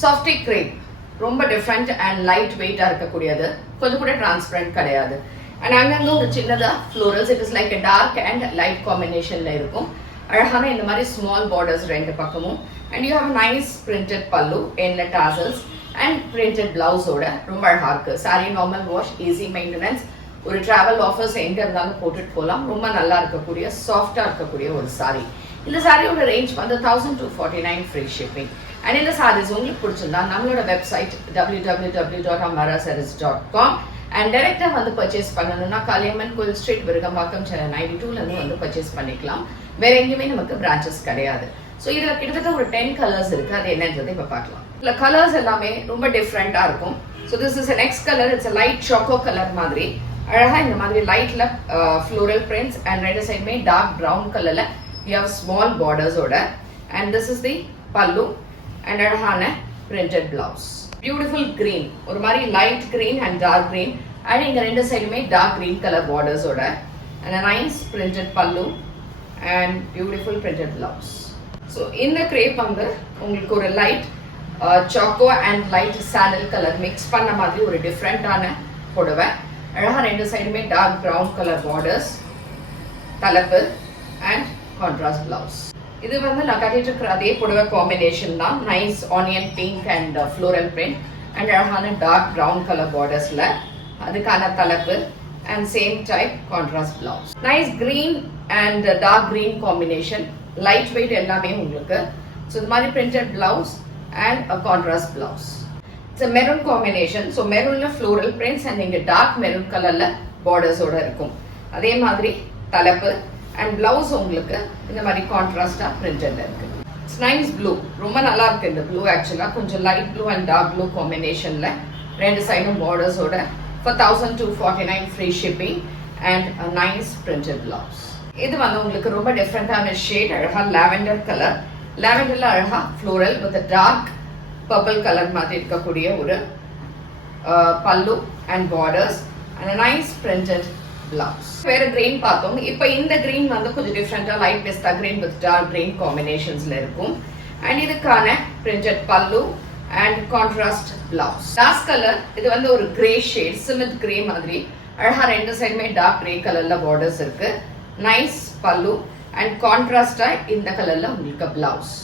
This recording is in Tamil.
சாஃப்டி கிரேப் ரொம்ப டிஃப்ரெண்ட் அண்ட் லைட் வெயிட்டா இருக்கக்கூடியது, கொஞ்சம் கூட டிரான்ஸ்பரண்ட் கிடையாது. அண்ட் அங்கங்க ஒரு சின்னதா florals, it is like a dark and light காம்பினேஷன்ல இருக்கும். அழகான இந்த மாதிரி ஸ்மால் பார்டர்ஸ் ரெண்டு பக்கமும். And you have nice printed pallu என்ன டாசல்ஸ் அண்ட் பிரிண்டட் பிளவுஸோட ரொம்ப அழகா இருக்கு. Sari normal wash, easy maintenance, ஒரு டிராவல் ஆஃபர்ஸ் எங்க இருந்தாலும் போட்டுட்டு போகலாம். ரொம்ப நல்லா இருக்கக்கூடிய சாஃப்டா இருக்கக்கூடிய ஒரு சாரி. இந்த சாரியோட ரேஞ்ச் வந்து 1249 ஃப்ரீ ஷிப்பிங். அண்ட் இந்த சாரீஸ் உங்களுக்கு பிடிச்சிருந்தா நம்மளோட வெப்சைட் www.ambarasarees.com அண்ட் டைரக்டா வந்து பர்ச்சேஸ் பண்ணணும்னா காளியம்மன் கோயில் ஸ்ட்ரீட், விருகம்பாக்கம், சென்னை 92ல இருந்து வந்து பர்ச்சேஸ் பண்ணிக்கலாம். வேற எங்கேயுமே நமக்கு பிரான்ச்சஸ் கிடையாது. ஸோ இதுல கிட்டத்தட்ட ஒரு 10 கலர்ஸ் இருக்கு. அது என்னன்றது இப்ப பார்க்கலாம். இதுல கலர்ஸ் எல்லாமே ரொம்ப டிஃப்ரெண்டா இருக்கும். So this is next colour. It's light choco colour மாதிரி அழகா இந்த மாதிரி லைட்ல ஃப்ளோரல் பிரிண்ட்ஸ் அண்ட் ரெண்டு சைடுமே டார்க் பிரவுன் கலர்ல யூ ஹேவ் ஸ்மால் பார்டர்ஸோட. And this is the pallu and அழகான பிரிண்டட் பிளவுஸ். பியூட்டிஃபுல் கிரீன், ஒரு மாதிரி light green and dark green. And இங்க ரெண்டு சைடுமே டார்க் கிரீன் கலர் பார்டர்ஸோட. And nice printed pallu and beautiful printed blouse. So இந்த கிரேப் வந்து உங்களுக்கு ஒரு light choco and light sandal colour mix பண்ண மாதிரி ஒரு டிஃப்ரெண்டான புடவை. அழகா ரெண்டு சைடுமே டார்க் பிரவுன் கலர் பார்டர்ஸ், தலைப்பு அண்ட் கான்ட்ராஸ்ட் பிளவுஸ். இது வந்து நான் கட்டிட்டு இருக்கிற அதே புடவை காம்பினேஷன் தான். Nice onion pink and floral print and அழகான டார்க் பிரவுன் கலர் பார்டர்ஸ்ல அதுக்கான தலைப்பு and same type contrast blouse. Nice green and dark green combination, light weight எல்லாமே உங்களுக்கு. ஸோ இது மாதிரி printed blouse and contrast blouse. It's maroon combination. So மெரூன்ல ஃப்ளோரல் பிரிண்ட்ஸ் அண்ட் இங்க டார்க் மெரூன் கலர்ல பார்டர்ஸோட இருக்கும். அதே மாதிரி தலைப்பு அண்ட் பிளவுஸ் உங்களுக்கு இந்த மாதிரி கான்ட்ராஸ்டா பிரிண்டட்ல இருக்கு. இட்ஸ் நைஸ் ப்ளூ, ரொம்ப நல்லா இருக்கு இந்த ப்ளூ. ஆக்சுவலா கொஞ்சம் light blue and dark blue காம்பினேஷன்ல ரெண்டு சைடும் பார்டர்ஸோட for 1249 free shipping and nice printed blouse. இது வந்து உங்களுக்கு ரொம்ப டிஃப்ரெண்டான ஷேட். அழகா லாவெண்டர் கலர், லாவெண்டர்ல அழகா floral with dark purple colour மாதிரி இருக்கக்கூடிய ஒரு pallu and borders and nice printed blouse. வேற கிரீன் பார்த்தோம். இப்போ இந்த கிரீன் வந்து கொஞ்சம் டிஃப்ரெண்டா light pista green with dark green காம்பினேஷன்ஸ்ல இருக்கும். அண்ட் இதுக்கான printed pallu and contrast blouse. Last colour இது வந்து ஒரு கிரே ஷேட், சிமெண்ட் கிரே மாதிரி. அழகா ரெண்டு சைடுமே டார்க் கிரே கலர்ல பார்டர்ஸ் இருக்கு. நைஸ் பல்லு அண்ட் கான்ட்ராஸ்டா இந்த கலர்ல உங்களுக்கு பிளவுஸ்.